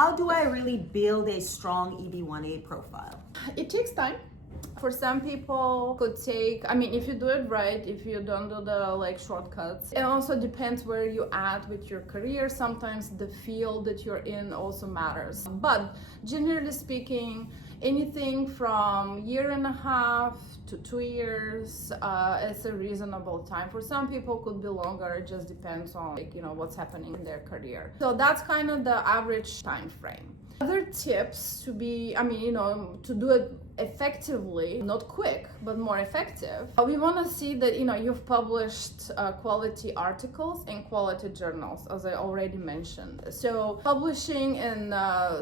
how do I really build a strong EB-1A profile? It takes time. For some people could take, I mean, if you do it right, if you don't do the shortcuts, it also depends where you at with your career. Sometimes the field that you're in also matters. But generally speaking, anything from 1.5 to 2 years is a reasonable time. For some people could be longer. It just depends on what's happening in their career. So that's kind of the average time frame. Other tips to be, to do it effectively, not quick, but more effective. We want to see that, you've published quality articles in quality journals, as I already mentioned. So publishing in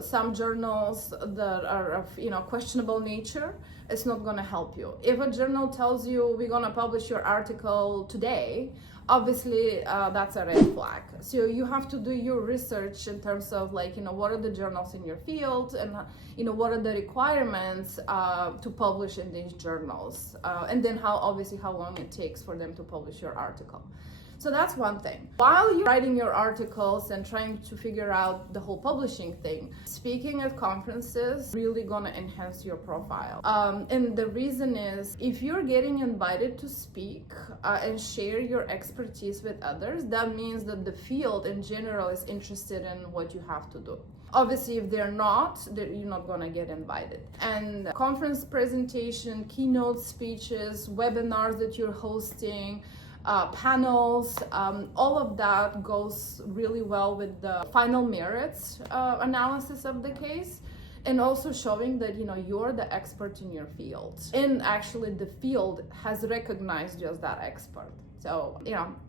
some journals that are of, questionable nature, it's not going to help you. If a journal tells you we're going to publish your article today, obviously that's a red flag. So you have to do your research in terms of what are the journals in your field, and what are the requirements to publish in these journals, and then how long it takes for them to publish your article. So that's one thing. While you're writing your articles and trying to figure out the whole publishing thing, speaking at conferences really gonna enhance your profile. And the reason is, if you're getting invited to speak and share your expertise with others, that means that the field in general is interested in what you have to do. Obviously, if they're not, you're not gonna get invited. And conference presentation, keynote speeches, webinars that you're hosting, panels, all of that goes really well with the final merits analysis of the case, and also showing that you're the expert in your field, and actually the field has recognized you as that expert. So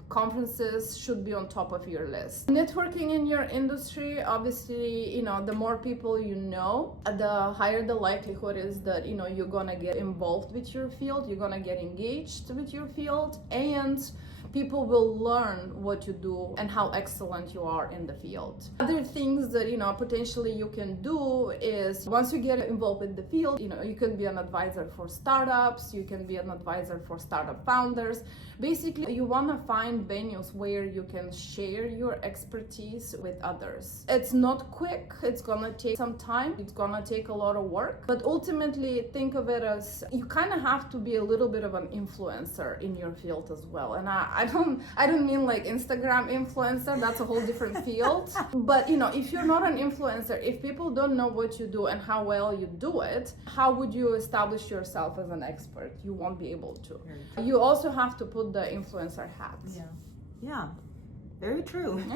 conferences should be on top of your list. Networking in your industry, obviously, the more people you know, the higher the likelihood is that you're gonna get involved with your field, you're gonna get engaged with your field, and people will learn what you do and how excellent you are in the field. Other things that potentially you can do is, once you get involved with the field, you can be an advisor for startups, you can be an advisor for startup founders. Basically, you want to find venues where you can share your expertise with others. It's not quick, it's gonna take some time, it's gonna take a lot of work, but ultimately think of it as you kind of have to be a little bit of an influencer in your field as well. And I don't mean like Instagram influencer, that's a whole different field. But if you're not an influencer, if people don't know what you do and how well you do it, how would you establish yourself as an expert? You won't be able to. You also have to put the influencer hat. Yeah, very true. Yeah.